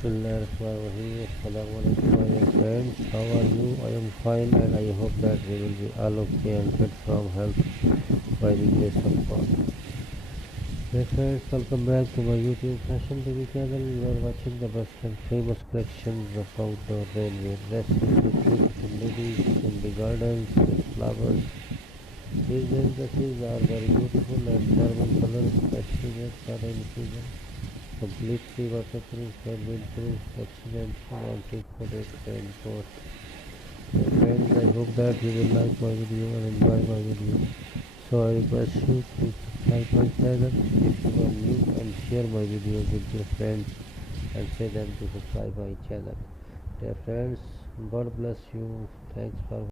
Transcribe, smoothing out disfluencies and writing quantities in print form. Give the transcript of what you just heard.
Bismillahirrahmanirrahim. Assalamualaikum my dear friends. How are you? I am fine and I hope that we will be all okay and fit from health by the grace of God. Dear friends, welcome back to my YouTube Fashion TV channel. You are watching the best and famous collections of outdoor rainwear dresses with beautiful ladies in the gardens with flowers. These rain dresses are very beautiful and charming colors, especially in rainy season. Completely waterproof and windproof, excellent anti-coated raincoat. Dear friends, I hope that you will like my video and enjoy my video. So I request you to subscribe my channel if you are new and share my videos with your friends and say them to subscribe my channel. Dear friends, God bless you. Thanks for